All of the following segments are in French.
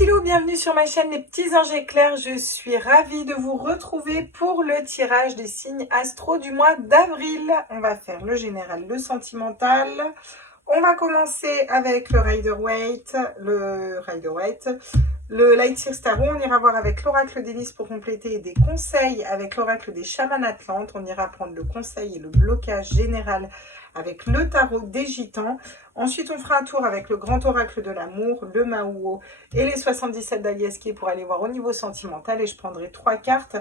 Stylo, bienvenue sur ma chaîne Les Petits Anges Éclairs. Je suis ravie de vous retrouver pour le tirage des signes astro du mois d'avril. On va faire le général, le sentimental. On va commencer avec le Rider-Waite, le Lightyear Tarot. On ira voir avec l'oracle d'Hélice pour compléter des conseils avec l'oracle des chamans atlantes. On ira prendre le conseil et le blocage général avec le tarot des gitans. Ensuite, on fera un tour avec le grand oracle de l'amour, le Mauo et les 77 d'Aliesky pour aller voir au niveau sentimental. Et je prendrai 3 cartes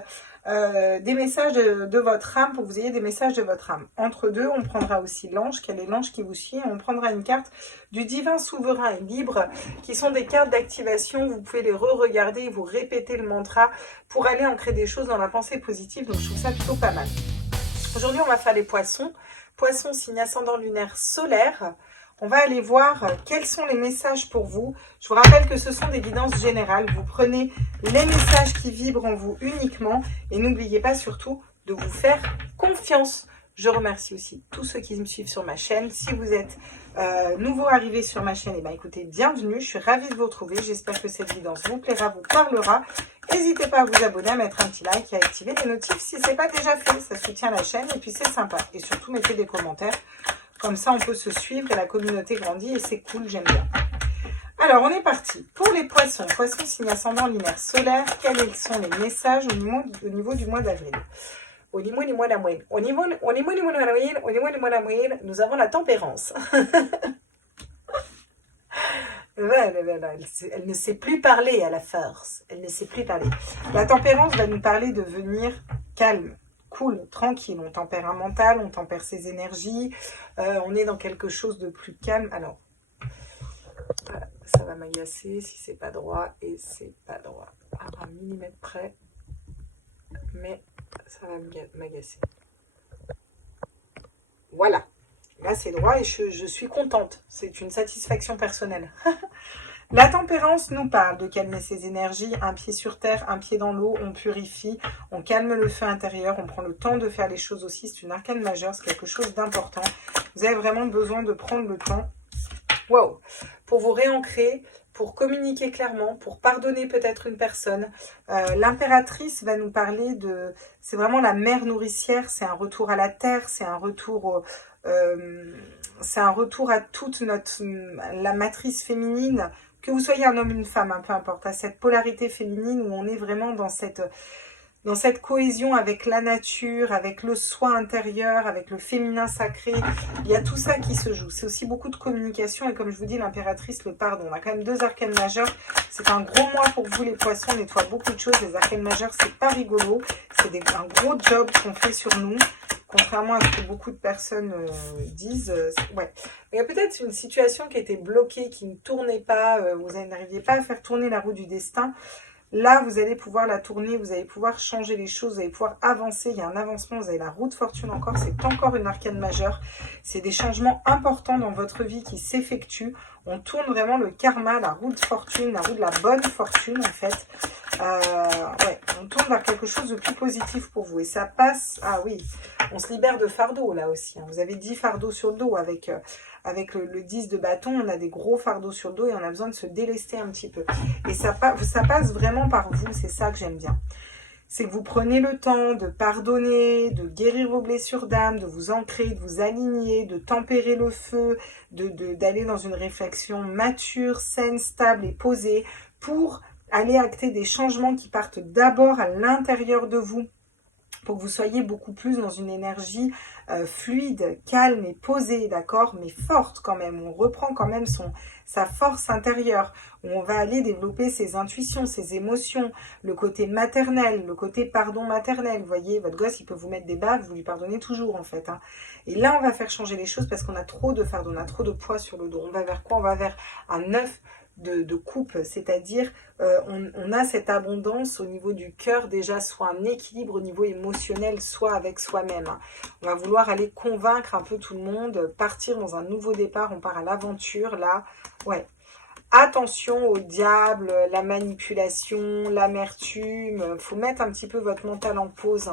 des messages de votre âme pour que vous ayez des messages de votre âme. Entre deux, on prendra aussi l'ange, quel est l'ange qui vous suit. Et on prendra une carte du divin souverain et libre qui sont des cartes d'activation. Vous pouvez les re-regarder et vous répéter le mantra pour aller ancrer des choses dans la pensée positive. Donc, je trouve ça plutôt pas mal. Aujourd'hui, on va faire les poissons. Poissons, signe ascendant lunaire solaire. On va aller voir quels sont les messages pour vous. Je vous rappelle que ce sont des guidances générales. Vous prenez les messages qui vibrent en vous uniquement. Et n'oubliez pas surtout de vous faire confiance. Je remercie aussi tous ceux qui me suivent sur ma chaîne. Si vous êtes nouveau arrivé sur ma chaîne, écoutez, bienvenue. Je suis ravie de vous retrouver. J'espère que cette guidance vous plaira, vous parlera. N'hésitez pas à vous abonner, à mettre un petit like et à activer les notifs si ce n'est pas déjà fait. Ça soutient la chaîne et puis c'est sympa. Et surtout, mettez des commentaires. Comme ça, on peut se suivre et la communauté grandit et c'est cool, j'aime bien. Alors, on est parti. Pour les poissons, poissons signe ascendant lunaire solaire, quels sont les messages au niveau du mois d'avril? Au niveau du mois d'avril, nous avons la tempérance. Elle ne sait plus parler à la force. Elle ne sait plus parler. La tempérance va nous parler de venir calme, cool, tranquille. On tempère un mental, on tempère ses énergies. On est dans quelque chose de plus calme. Alors, voilà, ça va m'agacer si c'est pas droit. Et c'est pas droit. À 1 millimètre près. Mais ça va m'agacer. Voilà. Là, c'est droit et je suis contente. C'est une satisfaction personnelle. La tempérance nous parle de calmer ses énergies. Un pied sur terre, un pied dans l'eau. On purifie, on calme le feu intérieur. On prend le temps de faire les choses aussi. C'est une arcane majeure, c'est quelque chose d'important. Vous avez vraiment besoin de prendre le temps. Wow. Pour vous réancrer, pour communiquer clairement, pour pardonner peut-être une personne. L'impératrice va nous parler de... C'est vraiment la mère nourricière, c'est un retour à la terre, c'est un retour à toute la matrice féminine, que vous soyez un homme ou une femme, peu importe, à cette polarité féminine où on est vraiment dans cette cohésion avec la nature, avec le soi intérieur, avec le féminin sacré. Il y a tout ça qui se joue. C'est aussi beaucoup de communication et comme je vous dis, l'impératrice, le pardon. On a quand même 2 arcanes majeures. C'est un gros mois pour vous les poissons. On nettoie beaucoup de choses. Les arcanes majeures, c'est pas rigolo. C'est un gros job qu'on fait sur nous. Contrairement à ce que beaucoup de personnes disent. Ouais. Il y a peut-être une situation qui était bloquée, qui ne tournait pas. Vous n'arriviez pas à faire tourner la roue du destin. Là, vous allez pouvoir la tourner, vous allez pouvoir changer les choses, vous allez pouvoir avancer. Il y a un avancement, vous avez la roue de fortune encore, c'est encore une arcane majeure. C'est des changements importants dans votre vie qui s'effectuent. On tourne vraiment le karma, la roue de fortune, la roue de la bonne fortune en fait. Ouais, on tourne vers quelque chose de plus positif pour vous. Et ça passe, ah oui, on se libère de fardeaux là aussi. Vous avez 10 fardeaux sur le dos avec le 10 de bâton, on a des gros fardeaux sur le dos et on a besoin de se délester un petit peu. Et ça passe vraiment par vous, c'est ça que j'aime bien. C'est que vous prenez le temps de pardonner, de guérir vos blessures d'âme, de vous ancrer, de vous aligner, de tempérer le feu, d'aller dans une réflexion mature, saine, stable et posée pour aller acter des changements qui partent d'abord à l'intérieur de vous, pour que vous soyez beaucoup plus dans une énergie fluide, calme et posée, d'accord, mais forte quand même. On reprend quand même sa force intérieure, où on va aller développer ses intuitions, ses émotions, le côté maternel, le côté pardon maternel. Vous voyez, votre gosse, il peut vous mettre des baves, vous lui pardonnez toujours en fait. Et là, on va faire changer les choses parce qu'on a trop de fardeau, on a trop de poids sur le dos. On va vers quoi? On va vers un œuf de coupe, c'est-à-dire on a cette abondance au niveau du cœur déjà, soit un équilibre au niveau émotionnel, soit avec soi-même. On va vouloir aller convaincre un peu tout le monde, partir dans un nouveau départ, on part à l'aventure là, ouais. Attention au diable, la manipulation, l'amertume, faut mettre un petit peu votre mental en pause.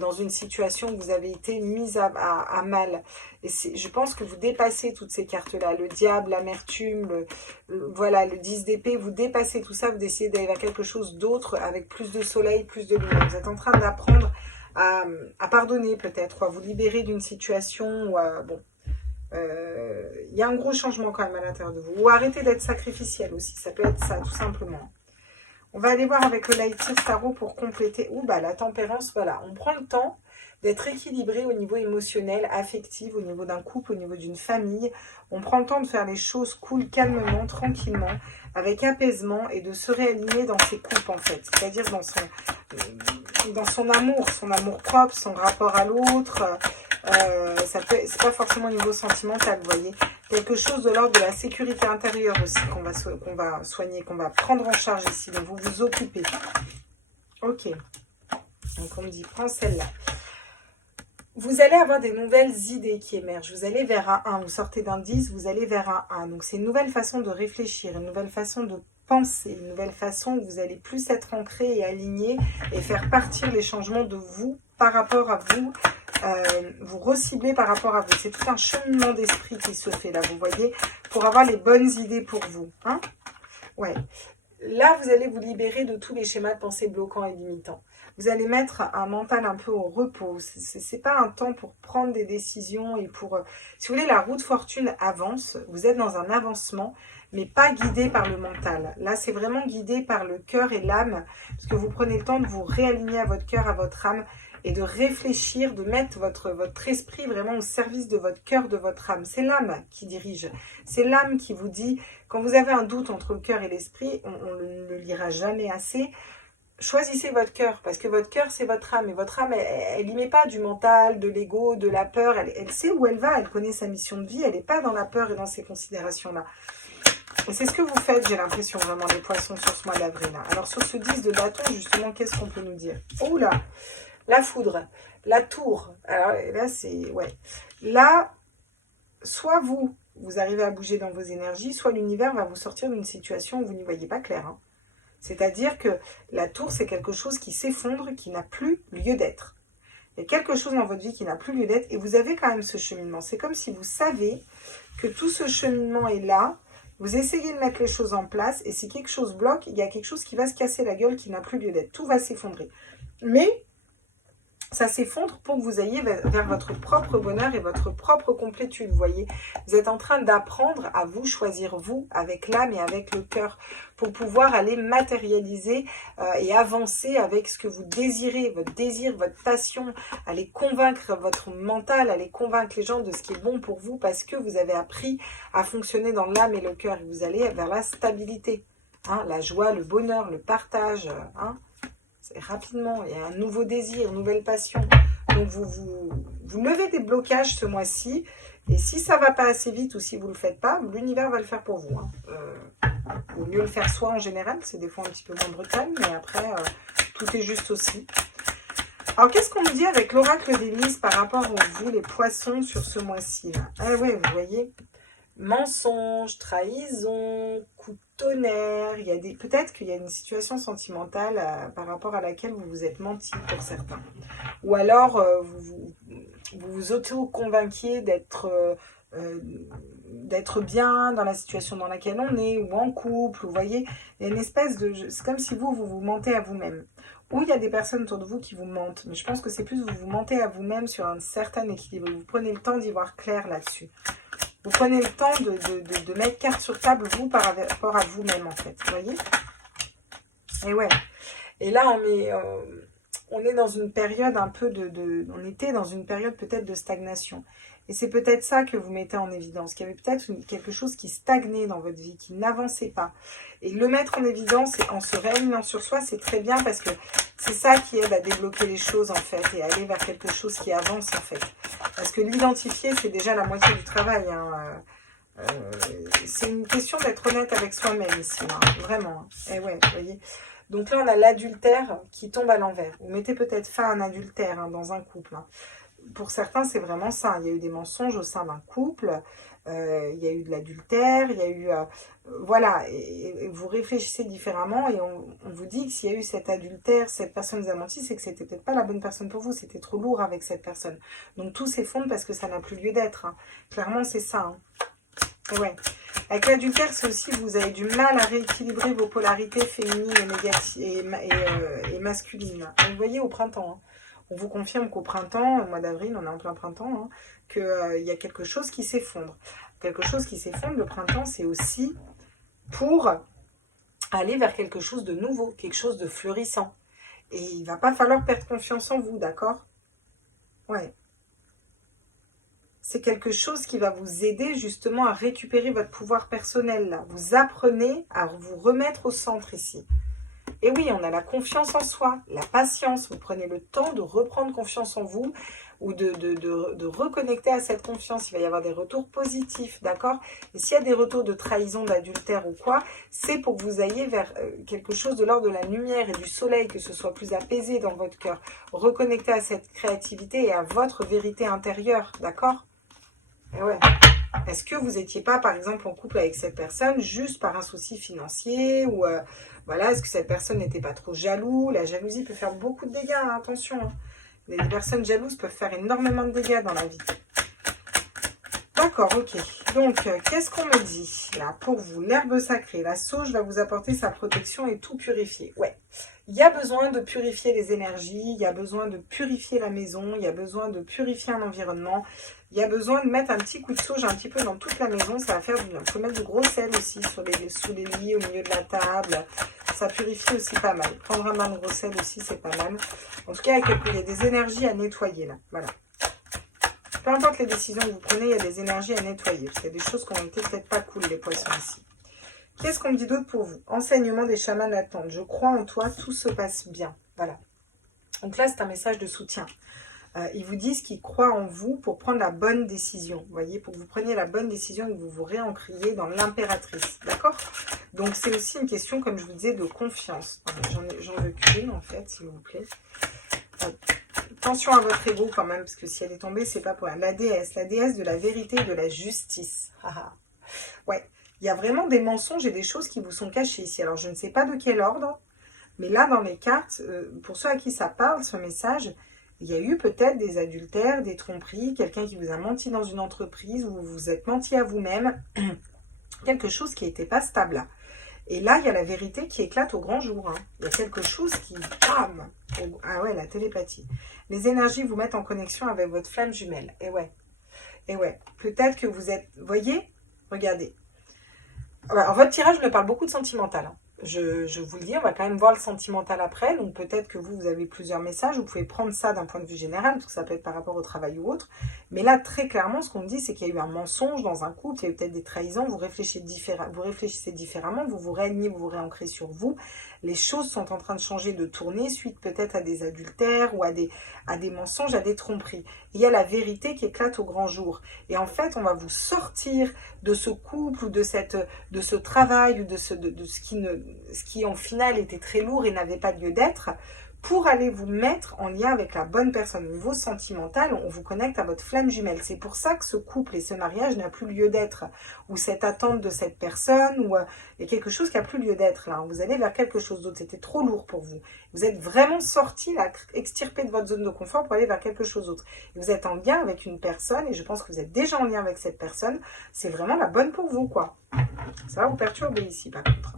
dans une situation où vous avez été mise à mal. Et je pense que vous dépassez toutes ces cartes-là, le diable, l'amertume, voilà, le 10 d'épée, vous dépassez tout ça, vous décidez d'aller vers quelque chose d'autre avec plus de soleil, plus de lumière. Vous êtes en train d'apprendre à pardonner peut-être, ou à vous libérer d'une situation, ou bon, il y a un gros changement quand même à l'intérieur de vous. Ou arrêter d'être sacrificiel aussi, ça peut être ça, tout simplement. On va aller voir avec le Light Tarot pour compléter. Ouh, bah la tempérance, voilà. On prend le temps d'être équilibré au niveau émotionnel, affectif, au niveau d'un couple, au niveau d'une famille. On prend le temps de faire les choses cool, calmement, tranquillement, avec apaisement et de se réaligner dans ses couples, en fait. C'est-à-dire dans son amour propre, son rapport à l'autre. C'est pas forcément au niveau sentimental, vous voyez. Quelque chose de l'ordre de la sécurité intérieure aussi qu'on va soigner, qu'on va prendre en charge ici. Donc vous vous occupez. Ok. Donc on me dit, prends celle-là. Vous allez avoir des nouvelles idées qui émergent. Vous allez vers un 1. Vous sortez d'un 10, vous allez vers un 1. Donc c'est une nouvelle façon de réfléchir, une nouvelle façon de penser, une nouvelle façon où vous allez plus être ancré et aligné et faire partir les changements de vous par rapport à vous. Vous recibler par rapport à vous. C'est tout un cheminement d'esprit qui se fait là, vous voyez, pour avoir les bonnes idées pour vous. Hein, ouais. Là, vous allez vous libérer de tous les schémas de pensée bloquants et limitants. Vous allez mettre un mental un peu au repos. C'est pas un temps pour prendre des décisions et pour... si vous voulez, la roue de fortune avance. Vous êtes dans un avancement, mais pas guidé par le mental. Là, c'est vraiment guidé par le cœur et l'âme, parce que vous prenez le temps de vous réaligner à votre cœur, à votre âme, et de réfléchir, de mettre votre esprit vraiment au service de votre cœur, de votre âme. C'est l'âme qui dirige. C'est l'âme qui vous dit, quand vous avez un doute entre le cœur et l'esprit, on ne le lira jamais assez, choisissez votre cœur, parce que votre cœur, c'est votre âme. Et votre âme, elle n'y met pas du mental, de l'ego, de la peur. Elle sait où elle va, elle connaît sa mission de vie, elle n'est pas dans la peur et dans ces considérations-là. Et c'est ce que vous faites, j'ai l'impression, vraiment, les poissons, sur ce mois d'avril. Alors, sur ce 10 de bâton, justement, qu'est-ce qu'on peut nous dire? Oh là, la foudre, la tour. Alors là, c'est... ouais. Là, soit vous arrivez à bouger dans vos énergies, soit l'univers va vous sortir d'une situation où vous n'y voyez pas clair. Hein. C'est-à-dire que la tour, c'est quelque chose qui s'effondre, qui n'a plus lieu d'être. Il y a quelque chose dans votre vie qui n'a plus lieu d'être et vous avez quand même ce cheminement. C'est comme si vous savez que tout ce cheminement est là, vous essayez de mettre les choses en place et si quelque chose bloque, il y a quelque chose qui va se casser la gueule, qui n'a plus lieu d'être. Tout va s'effondrer. Mais ça s'effondre pour que vous ayez vers votre propre bonheur et votre propre complétude, vous voyez. Vous êtes en train d'apprendre à vous choisir, vous, avec l'âme et avec le cœur, pour pouvoir aller matérialiser et avancer avec ce que vous désirez, votre désir, votre passion, aller convaincre votre mental, aller convaincre les gens de ce qui est bon pour vous, parce que vous avez appris à fonctionner dans l'âme et le cœur, et vous allez vers la stabilité, hein, la joie, le bonheur, le partage, hein. Rapidement, il y a un nouveau désir, une nouvelle passion. Donc, vous levez des blocages ce mois-ci. Et si ça ne va pas assez vite ou si vous ne le faites pas, l'univers va le faire pour vous. Hein. Il vaut mieux le faire soi en général. C'est des fois un petit peu moins brutal. Mais après, tout est juste aussi. Alors, qu'est-ce qu'on nous dit avec l'oracle d'Élise par rapport à vous, les poissons, sur ce mois-ci? Ah ouais, vous voyez, mensonge, trahison, coup de tonnerre, peut-être qu'il y a une situation sentimentale par rapport à laquelle vous vous êtes menti pour certains. Ou alors vous vous auto-convainquiez d'être bien dans la situation dans laquelle on est, ou en couple, vous voyez, il y a une espèce de... c'est comme si vous mentez à vous-même. Ou il y a des personnes autour de vous qui vous mentent, mais je pense que c'est plus vous mentez à vous-même sur un certain équilibre. Vous prenez le temps d'y voir clair là-dessus. Vous prenez le temps de mettre carte sur table, vous, par rapport à vous-même, en fait. Vous voyez? Et ouais. Et là, on est dans une période un peu on était dans une période peut-être de stagnation. Et c'est peut-être ça que vous mettez en évidence. Qu'il y avait peut-être quelque chose qui stagnait dans votre vie, qui n'avançait pas. Et le mettre en évidence en se réalignant sur soi, c'est très bien parce que c'est ça qui aide à débloquer les choses, en fait, et à aller vers quelque chose qui avance, en fait. Parce que l'identifier, c'est déjà la moitié du travail. Hein. C'est une question d'être honnête avec soi-même ici, hein. Vraiment. Et ouais, vous voyez. Donc là, on a l'adultère qui tombe à l'envers. Vous mettez peut-être fin à un adultère, hein, dans un couple. Hein. Pour certains, c'est vraiment ça. Il y a eu des mensonges au sein d'un couple. il y a eu de l'adultère, il y a eu... voilà, et vous réfléchissez différemment et on vous dit que s'il y a eu cet adultère, cette personne vous a menti, c'est que c'était peut-être pas la bonne personne pour vous, c'était trop lourd avec cette personne. Donc tout s'effondre parce que ça n'a plus lieu d'être. Hein. Clairement, c'est ça. Hein. Et ouais. Avec l'adultère, c'est aussi que vous avez du mal à rééquilibrer vos polarités féminines et, et masculines. Donc, vous voyez, au printemps, hein, on vous confirme qu'au printemps, au mois d'avril, on est en plein printemps, hein, qu'il y a quelque chose qui s'effondre. Quelque chose qui s'effondre, le printemps, c'est aussi pour aller vers quelque chose de nouveau, quelque chose de fleurissant. Et il ne va pas falloir perdre confiance en vous, d'accord? Ouais. C'est quelque chose qui va vous aider justement à récupérer votre pouvoir personnel. Là. Vous apprenez à vous remettre au centre ici. Et oui, on a la confiance en soi, la patience. Vous prenez le temps de reprendre confiance en vous ou de reconnecter à cette confiance. Il va y avoir des retours positifs, d'accord? Et s'il y a des retours de trahison, d'adultère ou quoi, c'est pour que vous ayez vers quelque chose de l'ordre de la lumière et du soleil, que ce soit plus apaisé dans votre cœur. Reconnecter à cette créativité et à votre vérité intérieure, d'accord? Et ouais. Est-ce que vous n'étiez pas, par exemple, en couple avec cette personne juste par un souci financier ou voilà, est-ce que cette personne n'était pas trop jaloux? La jalousie peut faire beaucoup de dégâts, hein, attention. Hein. Les personnes jalouses peuvent faire énormément de dégâts dans la vie. D'accord, ok. Donc, qu'est-ce qu'on me dit là pour vous? L'herbe sacrée, la sauge va vous apporter sa protection et tout purifier. Ouais. Il y a besoin de purifier les énergies, il y a besoin de purifier la maison, il y a besoin de purifier un environnement, il y a besoin de mettre un petit coup de sauge un petit peu dans toute la maison. Ça va faire du bien. Il faut mettre du gros sel aussi sous les lits, au milieu de la table. Ça purifie aussi pas mal. Prendre un bain de gros sel aussi, c'est pas mal. En tout cas, il y a des énergies à nettoyer là. Voilà. Peu importe les décisions que vous prenez, il y a des énergies à nettoyer. Parce qu'il y a des choses qui n'ont été peut-être pas cool, les poissons ici. Qu'est-ce qu'on me dit d'autre pour vous? Enseignement des chamans d'attente. Je crois en toi, tout se passe bien. Voilà. Donc là, c'est un message de soutien. Ils vous disent qu'ils croient en vous pour prendre la bonne décision. Vous voyez, pour que vous preniez la bonne décision et que vous vous réancriez dans l'impératrice. D'accord? Donc, c'est aussi une question, comme je vous disais, de confiance. J'en veux qu'une, en fait, s'il vous plaît. Attention à votre ego quand même, parce que si elle est tombée, c'est pas pour elle. La déesse de la vérité et de la justice. Ouais, il y a vraiment des mensonges et des choses qui vous sont cachées ici. Alors, je ne sais pas de quel ordre, mais là, dans les cartes, pour ceux à qui ça parle, ce message, il y a eu peut-être des adultères, des tromperies, quelqu'un qui vous a menti dans une entreprise, ou vous vous êtes menti à vous-même, quelque chose qui n'était pas stable. Et là, il y a la vérité qui éclate au grand jour. Hein. Il y a quelque chose qui... Bam! Ah ouais, la télépathie. Les énergies vous mettent en connexion avec votre flamme jumelle. Et ouais. Et ouais. Peut-être que vous êtes... Voyez? Regardez. Alors, votre tirage me parle beaucoup de sentimental. Hein. Je vous le dis, on va quand même voir le sentimental après. Donc, peut-être que vous avez plusieurs messages. Vous pouvez prendre ça d'un point de vue général, parce que ça peut être par rapport au travail ou autre. Mais là, très clairement, ce qu'on me dit, c'est qu'il y a eu un mensonge dans un couple. Il y a eu peut-être des trahisons. Vous réfléchissez différemment. Vous vous réalignez, vous vous réancrez sur vous. Les choses sont en train de changer, de tourner, suite peut-être à des adultères ou à des mensonges, à des tromperies. Il y a la vérité qui éclate au grand jour. Et en fait, on va vous sortir de ce couple ou de ce travail ou de ce qui en final était très lourd et n'avait pas lieu d'être, pour aller vous mettre en lien avec la bonne personne. Au niveau sentimental, on vous connecte à votre flamme jumelle. C'est pour ça que ce couple et ce mariage n'a plus lieu d'être, ou cette attente de cette personne, ou il y a quelque chose qui n'a plus lieu d'être là. Vous allez vers quelque chose d'autre. C'était trop lourd pour vous. Vous êtes vraiment sorti, là, extirpé de votre zone de confort pour aller vers quelque chose d'autre. Et vous êtes en lien avec une personne, et je pense que vous êtes déjà en lien avec cette personne. C'est vraiment la bonne pour vous, quoi. Ça va vous perturber ici, par contre.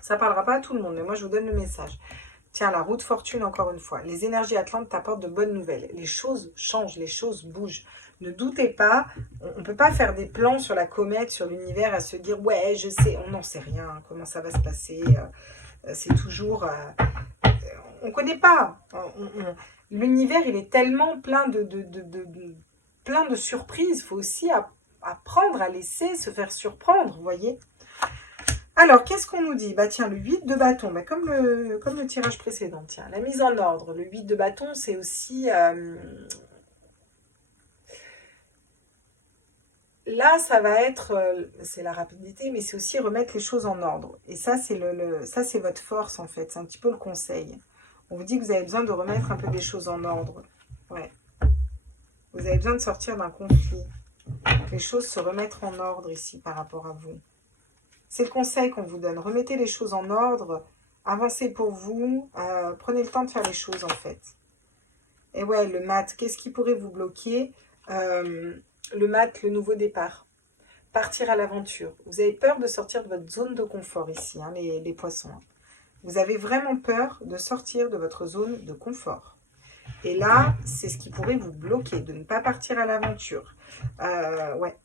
Ça ne parlera pas à tout le monde, mais moi, je vous donne le message. Tiens, la roue de fortune, encore une fois. Les énergies atlantes t'apportent de bonnes nouvelles. Les choses changent, les choses bougent. Ne doutez pas, on ne peut pas faire des plans sur la comète, sur l'univers, à se dire, ouais, je sais, on n'en sait rien, comment ça va se passer. C'est toujours... on ne connaît pas. L'univers, il est tellement plein de surprises. Il faut aussi apprendre à laisser se faire surprendre, vous voyez. Alors, qu'est-ce qu'on nous dit? Bah tiens, le 8 de bâton, bah, comme le tirage précédent. Tiens, la mise en ordre. Le 8 de bâton, c'est aussi... là, ça va être... c'est la rapidité, mais c'est aussi remettre les choses en ordre. Et ça, c'est votre force, en fait. C'est un petit peu le conseil. On vous dit que vous avez besoin de remettre un peu des choses en ordre. Ouais. Vous avez besoin de sortir d'un conflit. Les choses se remettre en ordre ici par rapport à vous. C'est le conseil qu'on vous donne. Remettez les choses en ordre, avancez pour vous, prenez le temps de faire les choses en fait. Et ouais, le mat, qu'est-ce qui pourrait vous bloquer? Le mat, le nouveau départ. Partir à l'aventure. Vous avez peur de sortir de votre zone de confort ici, hein, les poissons. Vous avez vraiment peur de sortir de votre zone de confort. Et là, c'est ce qui pourrait vous bloquer, de ne pas partir à l'aventure. Ouais.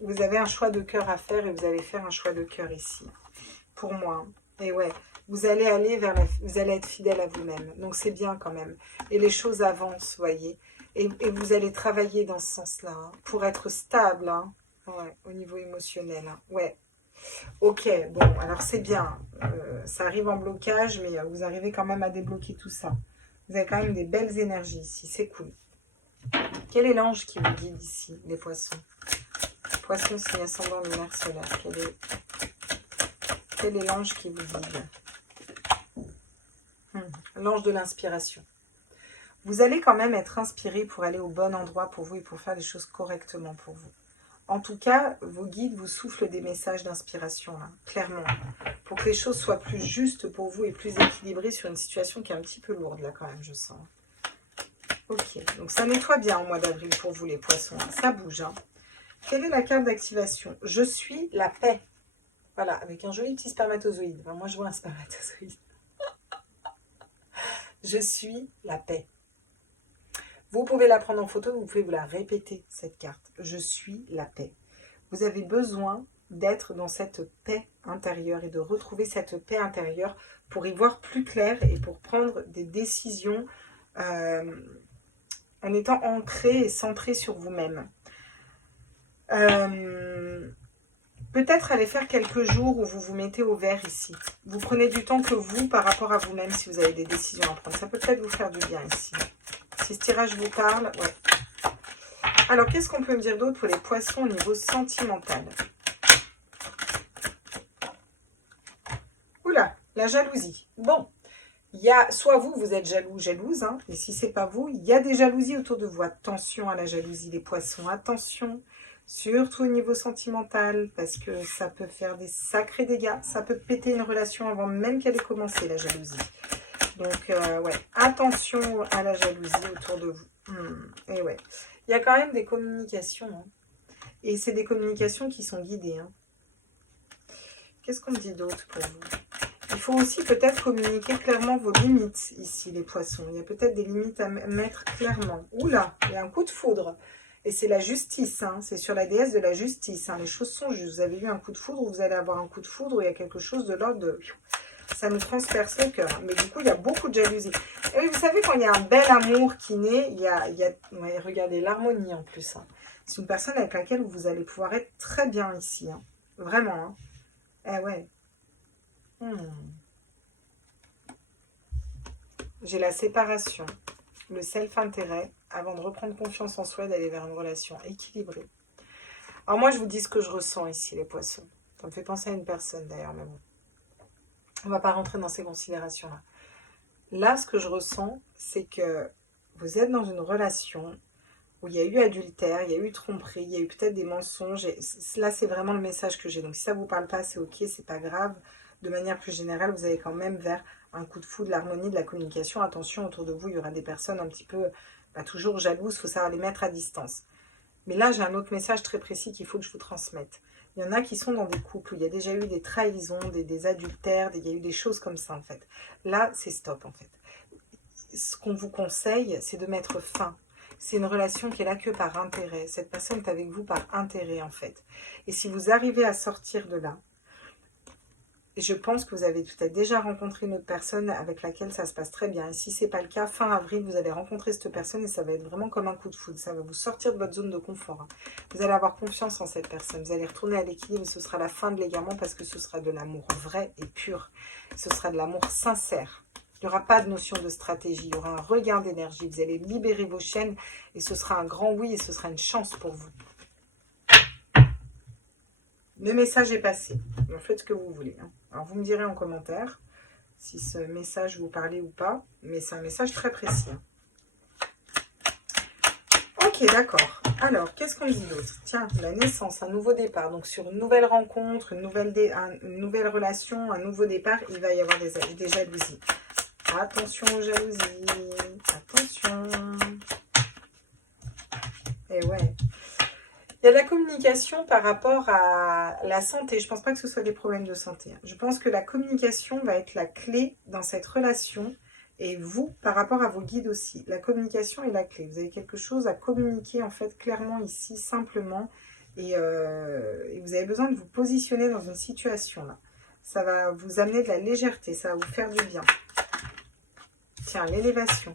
Vous avez un choix de cœur à faire et vous allez faire un choix de cœur ici. Pour moi. Et ouais, vous allez aller vers vous allez être fidèle à vous-même. Donc c'est bien quand même. Et les choses avancent, voyez. Et vous allez travailler dans ce sens-là, hein, pour être stable, hein, ouais, au niveau émotionnel. Hein, ouais. Ok, bon, alors c'est bien. Ça arrive en blocage, mais vous arrivez quand même à débloquer tout ça. Vous avez quand même des belles énergies ici, c'est cool. Quel est l'ange qui vous guide ici, les poissons? Poissons, signe ascendant, lunaire, solaire. Quel est l'ange qui vous guide? L'ange de l'inspiration. Vous allez quand même être inspiré pour aller au bon endroit pour vous et pour faire les choses correctement pour vous. En tout cas, vos guides vous soufflent des messages d'inspiration, là, clairement, pour que les choses soient plus justes pour vous et plus équilibrées sur une situation qui est un petit peu lourde, là, quand même, je sens. Ok, donc ça nettoie bien au mois d'avril pour vous, les poissons. Hein. Ça bouge. Hein. Quelle est la carte d'activation? Je suis la paix. Voilà, avec un joli petit spermatozoïde. Enfin, moi, je vois un spermatozoïde. Je suis la paix. Vous pouvez la prendre en photo, vous pouvez vous la répéter, cette carte. Je suis la paix. Vous avez besoin d'être dans cette paix intérieure et de retrouver cette paix intérieure pour y voir plus clair et pour prendre des décisions en étant ancré et centré sur vous-même. Peut-être aller faire quelques jours où vous vous mettez au vert ici. Vous prenez du temps que vous par rapport à vous-même si vous avez des décisions à prendre. Ça peut peut-être vous faire du bien ici. Si ce tirage vous parle, ouais. Alors, qu'est-ce qu'on peut me dire d'autre pour les poissons au niveau sentimental? Oula, la jalousie. Bon, il y a soit vous êtes jaloux, jalouse, hein, et si c'est pas vous, il y a des jalousies autour de vous. Attention à la jalousie des poissons, attention, surtout au niveau sentimental, parce que ça peut faire des sacrés dégâts, ça peut péter une relation avant même qu'elle ait commencé, la jalousie. Donc, ouais, attention à la jalousie autour de vous. Et ouais, il y a quand même des communications, hein, et c'est des communications qui sont guidées. Hein. Qu'est-ce qu'on me dit d'autre pour vous? Il faut aussi peut-être communiquer clairement vos limites ici, les poissons. Il y a peut-être des limites à mettre clairement. Oula, il y a un coup de foudre. Et c'est la justice, hein. C'est sur la déesse de la justice. Hein. Les choses sont justes. Vous avez eu un coup de foudre, vous allez avoir un coup de foudre, où il y a quelque chose de l'ordre de... Ça nous transperce le cœur. Mais du coup, il y a beaucoup de jalousie. Et oui, vous savez, quand il y a un bel amour qui naît, il y a ouais, regardez, l'harmonie en plus. Hein. C'est une personne avec laquelle vous allez pouvoir être très bien ici. Hein. Vraiment. Hein. Eh ouais. J'ai la séparation, le self-intérêt, avant de reprendre confiance en soi et d'aller vers une relation équilibrée. Alors moi, je vous dis ce que je ressens ici, les poissons. Ça me fait penser à une personne d'ailleurs, mais bon. On ne va pas rentrer dans ces considérations-là. Là, ce que je ressens, c'est que vous êtes dans une relation où il y a eu adultère, il y a eu tromperie, il y a eu peut-être des mensonges. Et là, c'est vraiment le message que j'ai. Donc, si ça ne vous parle pas, c'est ok, c'est pas grave. De manière plus générale, vous allez quand même vers un coup de foudre, l'harmonie, de la communication. Attention, autour de vous, il y aura des personnes un petit peu toujours jalouses. Il faut savoir les mettre à distance. Mais là, j'ai un autre message très précis qu'il faut que je vous transmette. Il y en a qui sont dans des couples où il y a déjà eu des trahisons, des adultères, il y a eu des choses comme ça, en fait. Là, c'est stop, en fait. Ce qu'on vous conseille, c'est de mettre fin. C'est une relation qui est là que par intérêt. Cette personne est avec vous par intérêt, en fait. Et si vous arrivez à sortir de là, je pense que vous avez peut-être déjà rencontré une autre personne avec laquelle ça se passe très bien. Et si ce n'est pas le cas, fin avril, vous allez rencontrer cette personne et ça va être vraiment comme un coup de foudre. Ça va vous sortir de votre zone de confort. Hein. Vous allez avoir confiance en cette personne. Vous allez retourner à l'équilibre et ce sera la fin de l'égarement parce que ce sera de l'amour vrai et pur. Ce sera de l'amour sincère. Il n'y aura pas de notion de stratégie. Il y aura un regain d'énergie. Vous allez libérer vos chaînes et ce sera un grand oui et ce sera une chance pour vous. Le message est passé. Donc faites ce que vous voulez. Hein. Alors vous me direz en commentaire si ce message vous parlait ou pas. Mais c'est un message très précis. Hein. Ok, Ok, d'accord. Alors, qu'est-ce qu'on dit d'autre? Tiens, la naissance, un nouveau départ. Donc, sur une nouvelle rencontre, une nouvelle relation, un nouveau départ, il va y avoir des jalousies. Attention aux jalousies. Attention. Et ouais. Il y a de la communication par rapport à la santé. Je ne pense pas que ce soit des problèmes de santé. Je pense que la communication va être la clé dans cette relation. Et vous, par rapport à vos guides aussi. La communication est la clé. Vous avez quelque chose à communiquer, en fait, clairement ici, simplement. Et vous avez besoin de vous positionner dans une situation, là. Ça va vous amener de la légèreté. Ça va vous faire du bien. Tiens, l'élévation.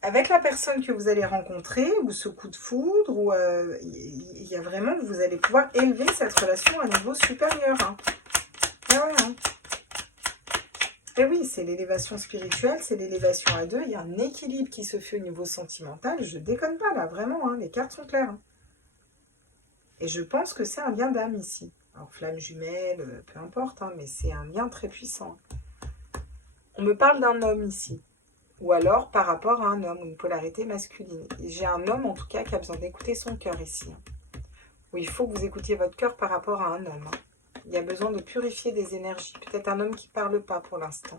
Avec la personne que vous allez rencontrer, ou ce coup de foudre, ou il y a vraiment que vous allez pouvoir élever cette relation à un niveau supérieur. Hein. Ah ouais, hein. Et oui, c'est l'élévation spirituelle, c'est l'élévation à deux. Il y a un équilibre qui se fait au niveau sentimental. Je déconne pas là, vraiment, hein, les cartes sont claires. Hein. Et je pense que c'est un lien d'âme ici. Alors, flamme jumelle, peu importe, hein, mais c'est un lien très puissant. On me parle d'un homme ici. Ou alors par rapport à un homme, une polarité masculine. J'ai un homme en tout cas qui a besoin d'écouter son cœur ici. Où il faut que vous écoutiez votre cœur par rapport à un homme. Il y a besoin de purifier des énergies. Peut-être un homme qui ne parle pas pour l'instant.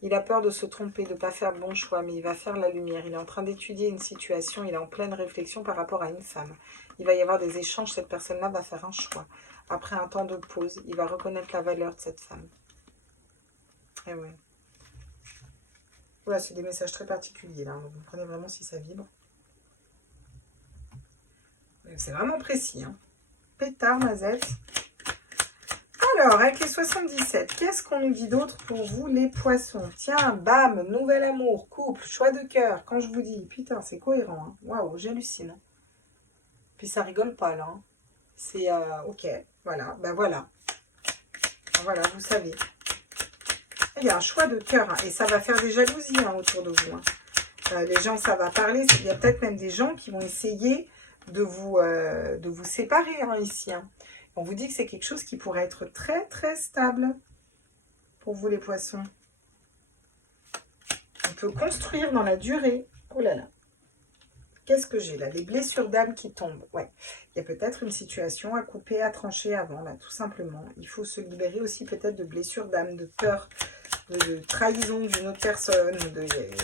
Il a peur de se tromper, de ne pas faire le bon choix, mais il va faire la lumière. Il est en train d'étudier une situation, il est en pleine réflexion par rapport à une femme. Il va y avoir des échanges, cette personne-là va faire un choix. Après un temps de pause, il va reconnaître la valeur de cette femme. Et ouais. Voilà, c'est des messages très particuliers, là. Donc, vous prenez vraiment si ça vibre. C'est vraiment précis, hein. Pétard, mazette. Alors, avec les 77, qu'est-ce qu'on nous dit d'autre pour vous, les poissons? Tiens, bam, nouvel amour, couple, choix de cœur. Quand je vous dis, putain, c'est cohérent. Hein. Waouh, j'hallucine. Puis ça rigole pas, là. Hein. C'est, ok, voilà, ben voilà. Voilà, vous savez. Il y a un choix de cœur, hein, et ça va faire des jalousies hein, autour de vous. Hein. Les gens, ça va parler. Il y a peut-être même des gens qui vont essayer de vous séparer hein, ici. Hein. On vous dit que c'est quelque chose qui pourrait être très, très stable pour vous, les poissons. On peut construire dans la durée. Oh là là. Qu'est-ce que j'ai là? Des blessures d'âme qui tombent. Ouais. Il y a peut-être une situation à couper, à trancher avant, là, tout simplement. Il faut se libérer aussi peut-être de blessures d'âme, de peur, de trahison d'une autre personne.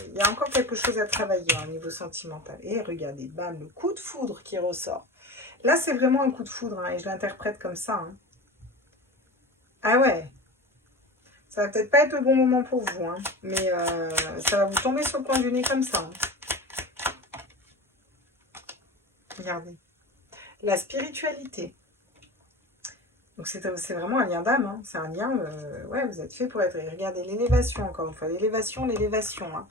Il y a encore quelque chose à travailler hein, au niveau sentimental. Et regardez, bam, le coup de foudre qui ressort. Là, c'est vraiment un coup de foudre, hein, et je l'interprète comme ça. Hein. Ah ouais. Ça va peut-être pas être le bon moment pour vous, hein, mais ça va vous tomber sur le coin du nez comme ça. Hein. Regardez. La spiritualité. Donc, c'est vraiment un lien d'âme. Hein. C'est un lien, ouais, vous êtes fait pour être... Regardez, l'élévation, encore une fois. L'élévation, l'élévation. Hein.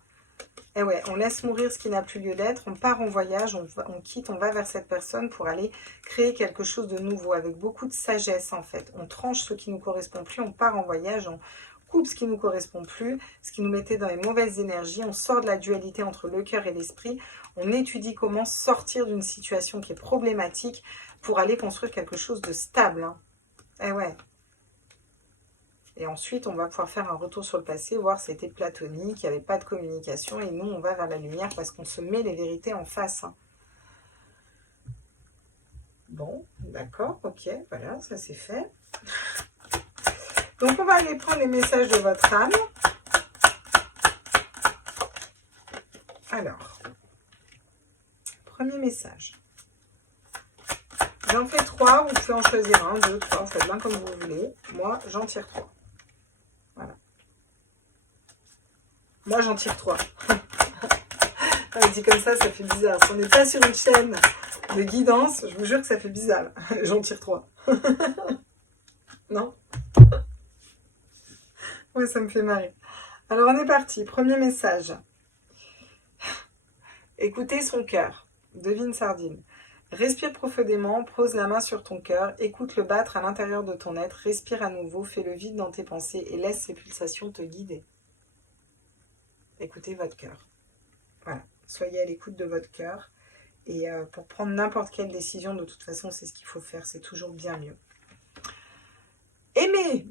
Et ouais, on laisse mourir ce qui n'a plus lieu d'être. On part en voyage, on quitte, on va vers cette personne pour aller créer quelque chose de nouveau. Avec beaucoup de sagesse, en fait. On tranche ce qui ne nous correspond plus. On part en voyage, on coupe ce qui ne nous correspond plus. Ce qui nous mettait dans les mauvaises énergies. On sort de la dualité entre le cœur et l'esprit. On étudie comment sortir d'une situation qui est problématique pour aller construire quelque chose de stable. Hein. Eh ouais. Et ensuite, on va pouvoir faire un retour sur le passé, voir si c'était platonique, il n'y avait pas de communication. Et nous, on va vers la lumière parce qu'on se met les vérités en face. Hein. Bon, d'accord, ok, voilà, ça c'est fait. Donc, on va aller prendre les messages de votre âme. Alors, premier message. J'en fais 3, vous pouvez en choisir 1, 2, 3, vous faites bien comme vous voulez. Moi, j'en tire 3. Voilà. Moi, j'en tire 3. Dit comme ça fait bizarre. Si on n'est pas sur une chaîne de guidance, je vous jure que ça fait bizarre. J'en tire 3. Non? Oui, ça me fait marrer. Alors, on est parti. Premier message. Écoutez son cœur. Devine sardine. Respire profondément, pose la main sur ton cœur, écoute-le battre à l'intérieur de ton être, respire à nouveau, fais le vide dans tes pensées et laisse ces pulsations te guider. Écoutez votre cœur. Voilà, soyez à l'écoute de votre cœur. Et pour prendre n'importe quelle décision, de toute façon, c'est ce qu'il faut faire, c'est toujours bien mieux. Aimer,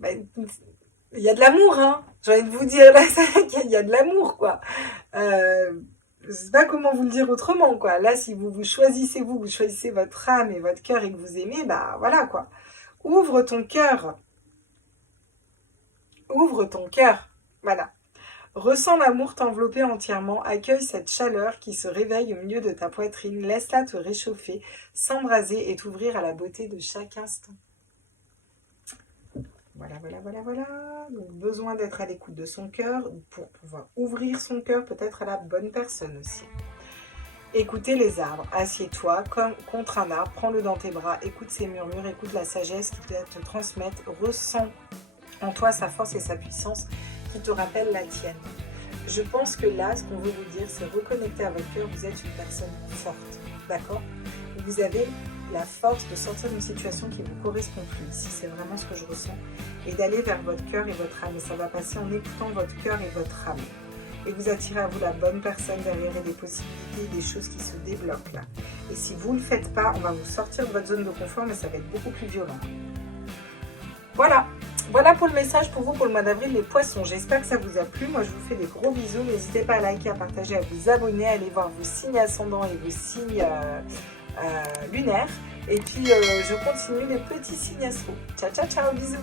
il y a de l'amour, hein. J'ai envie de vous dire là, qu'il y a de l'amour, quoi. Je sais pas comment vous le dire autrement, quoi. Là, si vous choisissez vous choisissez votre âme et votre cœur et que vous aimez, bah voilà, quoi. Ouvre ton cœur. Ouvre ton cœur. Voilà. Ressens l'amour t'envelopper entièrement, accueille cette chaleur qui se réveille au milieu de ta poitrine, laisse-la te réchauffer, s'embraser et t'ouvrir à la beauté de chaque instant. Voilà, voilà, voilà, voilà. Donc, besoin d'être à l'écoute de son cœur pour pouvoir ouvrir son cœur peut-être à la bonne personne aussi. Écoutez les arbres, assieds-toi comme contre un arbre, prends-le dans tes bras, écoute ses murmures, écoute la sagesse qu'il va te transmettre, ressens en toi sa force et sa puissance qui te rappelle la tienne. Je pense que là, ce qu'on veut vous dire, c'est reconnecter à votre cœur, vous êtes une personne forte, d'accord? Vous avez la force de sortir d'une situation qui ne vous correspond plus, si c'est vraiment ce que je ressens, et d'aller vers votre cœur et votre âme. Et ça va passer en écoutant votre cœur et votre âme. Et vous attirez à vous la bonne personne derrière et des possibilités, des choses qui se débloquent là. Et si vous ne le faites pas, on va vous sortir de votre zone de confort, mais ça va être beaucoup plus violent. Voilà. Voilà pour le message pour vous pour le mois d'avril, les poissons. J'espère que ça vous a plu. Moi, je vous fais des gros bisous. N'hésitez pas à liker, à partager, à vous abonner, à aller voir vos signes ascendants et vos signes lunaires. Et puis, je continue les petits signes astro. Ciao, ciao, ciao, bisous.